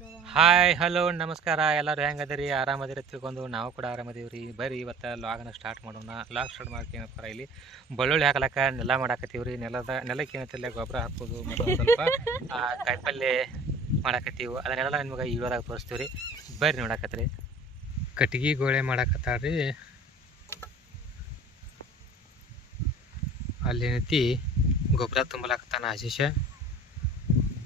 Hi hello ನಮಸ್ಕಾರ. ಎಲ್ಲರೂ ಹೆಂಗದಿರಿ? ಆರಾಮದಿರಿ? ತಿಳ್ಕೊಂಡು ನಾವು ಕೂಡ ಆರಾಮದೀವ್ರಿ. ಬರ್ರಿ ಇವತ್ತು ಲಾಗನ ಸ್ಟಾರ್ಟ್ ಮಾಡೋಣ. ಲಾಗ್ ಸ್ಟಾರ್ಟ್ ಮಾಡಕ್ಕೆ ಏನಪ್ಪ ಇಲ್ಲಿ ಬಳ್ಳುಳ್ಳಿ ಹಾಕಲಕ್ಕ ನೆಲ ಮಾಡಾಕತ್ತೀವ್ರಿ. ನೆಲದ ನೆಲಕ್ಕೆ ಏನತ್ತಿಲ್ಲ ಗೊಬ್ಬರ ಹಾಕೋದು ಮತ್ತು ಸ್ವಲ್ಪ ಆ, ಕಾಯಿಪಲ್ಲೆ ಮಾಡಾಕತ್ತೀವಿ. ಅದನ್ನೆಲ್ಲ ನಿಮ್ಗೆ ಈ ತೋರಿಸ್ತೀವಿ ರೀ ಬರ್ರಿ ನೋಡಾಕತ್ರಿ. ಕಟ್ಟಿಗೆ ಗೋಳೆ ಮಾಡಾಕತ್ತಾರ್ರಿ. ಅಲ್ಲಿ ಏನೈತಿ ಗೊಬ್ಬರ ತುಂಬಲಾಕತ್ತಾನ ಆಶೀಷ.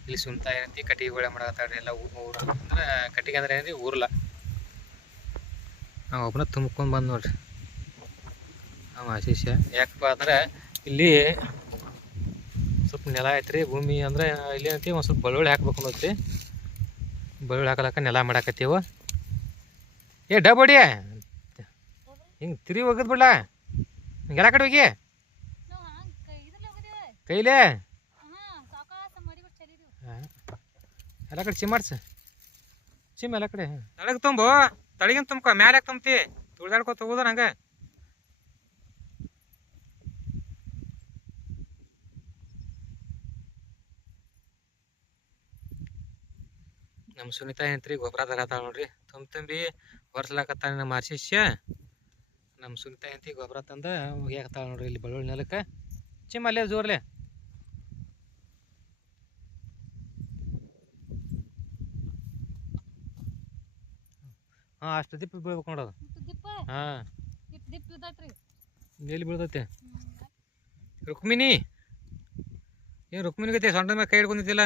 ಇಲ್ಲಿ ಸುಮ್ತಾ ಏನೈತಿ ಕಟ್ಟಿಗೆ ಗೋಳೆ ಮಾಡಕತ್ತಾಳ್ರಿ ಎಲ್ಲ ಊರು ಊರ. ಅಂದ್ರೆ ಕಟ್ಟಿಗೆ ಅಂದ್ರೆ ಏನ್ರಿ ಊರ್ಲ ನಾವು ಒಬ್ಬನ ತುಂಬ್ಕೊಂಡು ಬಂದ್ ನೋಡ್ರಿ. ಅವ ಆಶೀಷ ಯಾಕಪ್ಪ ಅಂದ್ರೆ ಇಲ್ಲಿ ಸ್ವಲ್ಪ ನೆಲ ಐತ್ರಿ ಭೂಮಿ ಅಂದ್ರೆ ಇಲ್ಲಿ ಏನೈತಿ ಒಂದು ಸ್ವಲ್ಪ ಬಳ್ಳುಳ್ಳಿ ಹಾಕ್ಬೇಕು ಅನ್ನೋತ್ರಿ ಬೆಳ್ಳುಳ್ಳಿ ಹಾಕಲಕ್ಕ ನೆಲ ಮಾಡಾಕತ್ತೀವ. ಏ ಡಬಡಿ ಹಿಂಗೆ ತಿರಿ ಹೋಗದ್ ಬಿಡ್ಲಾ? ಎಲ್ಲ ಕಡೆ ಹೋಗಿ. ಕೈಲೇ? ಎಲ್ಲ ಕಡೆ ಚಿಮ್ಮಾಡ್ಸ ಚಿಮ್ ಎಲ್ಲ ಕಡೆ ತಳಗ್ ತುಂಬು ತಳಗಿನ ತುಂಬ್ಕೊ ಮ್ಯಾಲೆ ಯಾಕೆ ತುಂಬ್ತಿ ತುಳ್ದಾಡ್ಕೊತ ಹೋಗೋದ ನಂಗೆ ನಮ್ಮ ಸುನಿತಾ ಏನಂತ್ರಿ ಗೊಬ್ಬರ ತರತಾಳ ನೋಡ್ರಿ ತುಂಬ ತುಂಬಿ ಒರ್ಸ್ಲಾಕತ್ತಾಳ ನಮ್ಮ ಆಶೀಷ್ಯ ನಮ್ಮ ಸುನಿತಾ ಏನಂತಿ ಗೊಬ್ಬರ ತಂದ ಹೋಗ್ಯಾಕತ್ತಾಳ ನೋಡ್ರಿ ಇಲ್ಲಿ ಬೆಳ್ಳುಳ್ಳಿ ನೆಲಕ್ಕೆ ಚಿಮ್ ಅಲ್ಲೇ ಜೋರ್ಲೆ ಹಾಂ ಅಷ್ಟು ದಿಪ್ಪ ಬೀಳ್ಬೇಕು ನೋಡೋದು ಹಾಂ. ಎಲ್ಲಿ ಬೀಳ್ತೈತೆ? ರುಕ್ಮಿಣಿ! ಏನು ರುಕ್ಮಿಣಿ ಗತಿ ಸೊಂಟ ಮೇಲೆ ಕೈ ಹಿಡ್ಕೊಂಡಿದ್ದಿಲ್ಲ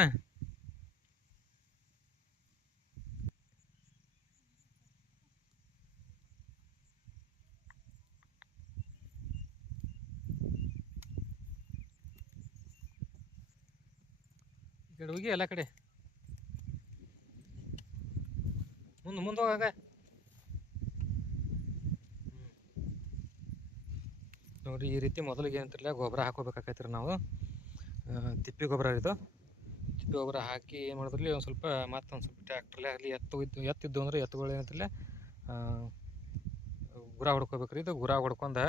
ಹೋಗಿ ಎಲ್ಲ ಕಡೆ. ಮುಂದೆ ಮುಂದೆ ಹೋಗಾಗ ನೋಡ್ರಿ ಈ ರೀತಿ ಮೊದಲಿಗೆ ಏನಂತಿರಲಿಲ್ಲ, ಗೊಬ್ಬರ ಹಾಕೋಬೇಕಾಗೈತ್ರಿ ನಾವು. ತಿಪ್ಪಿ ಗೊಬ್ಬರ ಇದು. ತಿಪ್ಪೆ ಗೊಬ್ಬರ ಹಾಕಿ ಏನು ಮಾಡಿದ್ರಲ್ಲಿ ಒಂದು ಸ್ವಲ್ಪ ಮತ್ತೆ ಒಂದು ಸ್ವಲ್ಪ ಟ್ಯಾಕ್ಟ್ರಲ್ಲೇ ಆಗಲಿ ಎತ್ತು ಇದ್ದು ಎತ್ತಿದ್ದು ಅಂದ್ರೆ ಎತ್ತುಗಳು ಏನಂತಿರಲ್ಲ ಗುರ ಹೊಡ್ಕೋಬೇಕ್ರಿ ಇದು. ಗುರ ಹೊಡ್ಕೊಂಡು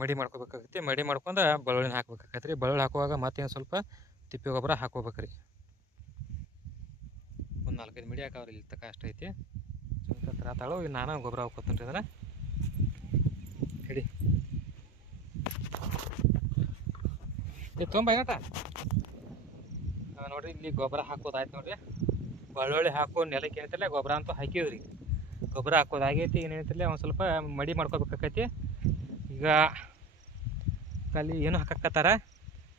ಮಡಿ ಮಾಡ್ಕೋಬೇಕಾಗೈತಿ. ಮಡಿ ಮಾಡ್ಕೊಂಡು ಹಾಕ್ಬೇಕಾಗತ್ತೆ ಹಾಕ್ಬೇಕಾಗೈತ್ರಿ. ಬಳ್ಳುಳ್ಳಿ ಹಾಕುವಾಗ ಮತ್ತೇನು ಸ್ವಲ್ಪ ತಿಪ್ಪೆ ಗೊಬ್ಬರ ಹಾಕೋಬೇಕ್ರಿ. ಒಂದು ನಾಲ್ಕೈದು ಮಡಿ ಹಾಕವ್ರಿ ಇಲ್ಲಿ ತಕ ಅಷ್ಟು ಐತಿ. ಈಗ ನಾನು ಗೊಬ್ಬರ ಹಾಕೋತೀನಿ ಅದನ್ನ. ಹಿಡಿ ತೊಂಬ ಏನಟ? ನೋಡ್ರಿ, ಇಲ್ಲಿ ಗೊಬ್ಬರ ಹಾಕೋದಾಯ್ತು ನೋಡ್ರಿ. ಬಳ್ಳೊಳ್ಳಿ ಹಾಕೋ ನೆಲಕ್ಕೆ ಏನೈತಲ್ಲ ಗೊಬ್ಬರ ಅಂತೂ ಹಾಕಿದ್ರಿ ಗೊಬ್ಬರ ಹಾಕೋದಾಗೈತಿ ಏನೈತಿಲ್ಲ ಒಂದು ಸ್ವಲ್ಪ ಮಡಿ ಮಾಡ್ಕೋಬೇಕಾಕೈತಿ. ಈಗ ಅಲ್ಲಿ ಏನು ಹಾಕಕತ್ತಾರ?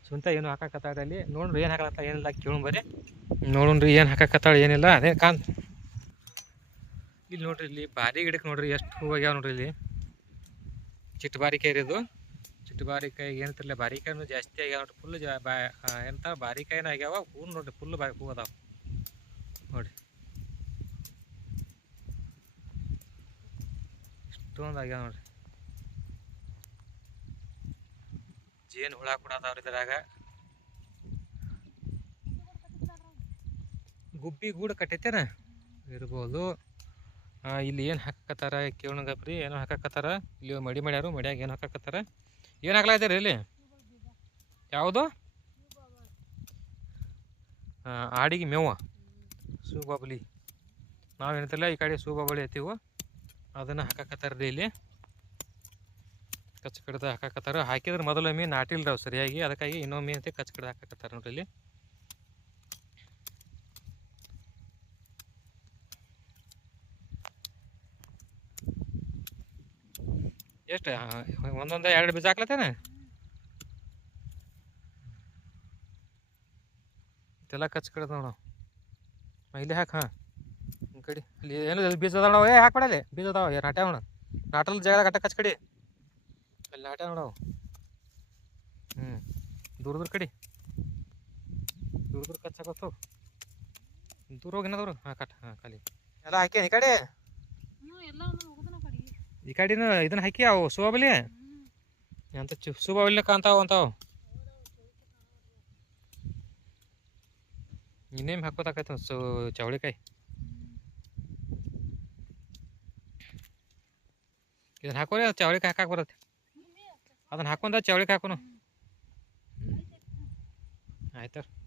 ಸ್ವಂತ ಏನು ಹಾಕಕತ್ತಾರ ಅಲ್ಲಿ? ನೋಡ್ರಿ, ಏನು ಹಾಕಲತ್ತ ಏನಿಲ್ಲ ಕೇಳೋಣ ಬರ್ರಿ. ನೋಡೋಣ್ರಿ, ಏನು ಹಾಕಕತ್ತಾಳ, ಏನಿಲ್ಲ, ಅದೇ ಕಾನ್ ಇಲ್ಲಿ ನೋಡ್ರಿ, ಇಲ್ಲಿ ಬಾರಿ ಗಿಡಕ್ಕೆ ನೋಡ್ರಿ, ಎಷ್ಟು ಹೂವು ಆಗ್ಯಾವ ನೋಡ್ರಿ ಇಲ್ಲಿ. ಚಿಟ್ಟ ಬಾರಿ ಇದು ಚಿಟ್ಟು ಬಾರಿಕಾಯಿ ಏನಂತಿರಲ್ಲ ಬಾರಿಕಾಯಿನೂ ಜಾಸ್ತಿ ಆಗ್ಯಾವ ನೋಡ್ರಿ. ಫುಲ್ ಜಾ ಬಾ ಎಂಥ ಬಾರಿಕಾಯಿನ ಆಗ್ಯಾವ ಹೂ ನೋಡ್ರಿ ಫುಲ್ ಬಾ ಹೂ ಅದಾವ. ನೋಡಿರಿ. ಇಷ್ಟೊಂದು ಆಗ್ಯಾವ ನೋಡ್ರಿ. ಜೇನು ಹುಳ ಕೂಡ ಅದಾವ್ರಿ ಇದ್ರಾಗ. ಗುಬ್ಬಿ ಗೂಡು ಕಟ್ಟೈತೇನ? ಇರ್ಬೋದು. ಇಲ್ಲಿ ಏನು ಹಾಕಕತ್ತಾರ ಕೇಳಂಗಪ್ರಿ ಏನೋ ಹಾಕಕತ್ತಾರ? ಇಲ್ಲಿ ಮಡಿ ಮಾಡ್ಯಾರು, ಮಡ್ಯಾಗ ಏನು ಹಾಕಕತ್ತಾರ? ಏನು ಹಾಕ್ಲಾಗ್ತೀರಿ ಇಲ್ಲಿ? ಯಾವುದು? ಆಡಿಗೆ ಮೇವ. ಸೂಬಾಬಲಿ. ನಾವು ಏನಂತಿಲ್ಲ, ಈ ಕಡೆ ಸೂಬಾಬಳಿ ಐತಿವು. ಅದನ್ನು ಹಾಕಕತ್ತಾರ ರೀ ಇಲ್ಲಿ. ಕಚ್ಚ ಕಡ್ದು ಹಾಕಕತ್ತಾರ. ಹಾಕಿದ್ರೆ ಮೊದಲೊಮ್ಮೆ ನಾಟಿಲ್ರಿ ಸರಿಯಾಗಿ. ಅದಕ್ಕಾಗಿ ಇನ್ನೊಮ್ಮೆ ಅಂತ ಕಚ್ಚ ಕಡ್ದು ಹಾಕಕತ್ತಾರ ನೋಡ್ರಿ ಇಲ್ಲಿ. ಎಷ್ಟು ಒಂದೊಂದು ಎರಡು ಬೀಜ ಹಾಕ್ಲತ್ತೇನ? ಇದೆಲ್ಲ ಕಚ್ ಕಡ್ದ ಇಲ್ಲಿ ಹಾಕಿ, ಹಾಂ. ಕಡಿ. ಇಲ್ಲಿ ಏನು ಬೀಜ ಅದಾವ. ಏ ಹಾಕ್ಬೇಡಲ್ಲಿ ಬೀಜ ಅದಾವ, ಏ ನಾಟ್ಯಾವ ನೋಡ. ನಾಟಲ್ ಜಾಗ ಕಟ್ಟ ಕಚ್ ಕಡಿ. ಅಲ್ಲಿ ನಾಟ್ಯ ನೋಡವು ಹ್ಞೂ ದೂರ ದೂರ ಕಡಿ. ದೂರ ದೂರ ಕಚ್ ಹಾಕೋತು ದೂರ ಹೋಗಿ ದೂರ. ಹಾಂ, ಕಟ್, ಹಾಂ, ಖಾಲಿ. ಎಲ್ಲ ಹಾಕಿ ಈ ಕಡೆ? ಈ ಕಡೆನ ಇದನ್ನ ಹಾಕಿ ಅವು ಸೋಬಲಿ. ಎಂತ ಚು ಸುಬಾವಲಿ ಕಾಣ್ತಾವ ಅಂತಾವ. ಇನ್ನೇಮ್ ಹಾಕೋತಾಕೈತ ಸು ಚವಳಿಕಾಯಿ. ಇದನ್ನ ಹಾಕೋರಿ ಚವಳಿಕಾಯಿ ಹಾಕಕ್ಕೆ ಬರುತ್ತೆ. ಅದನ್ನ ಹಾಕೊಂಡ ಚವಳಿಕಾಯಿ ಹಾಕೋನು. ಆಯ್ತು